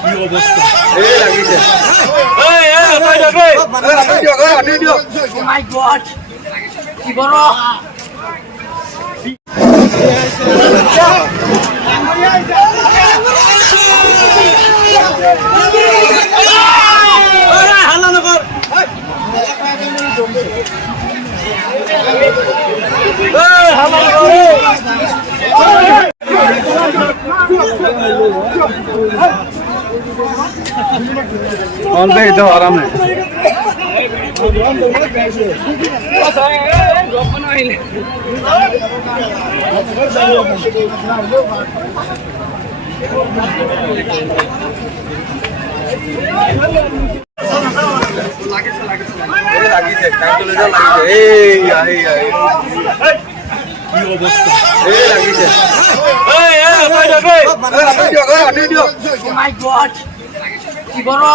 কি অবস্থা এই লাগিছে মাই গড কি বড় হাল্লা নগর হাল্লা অন ভাই তো আরাম নেই লাগিছে কাটলে যা লাগিছে এই আই আই কি অবস্থা এই লাগিছে মাই গড কি বড়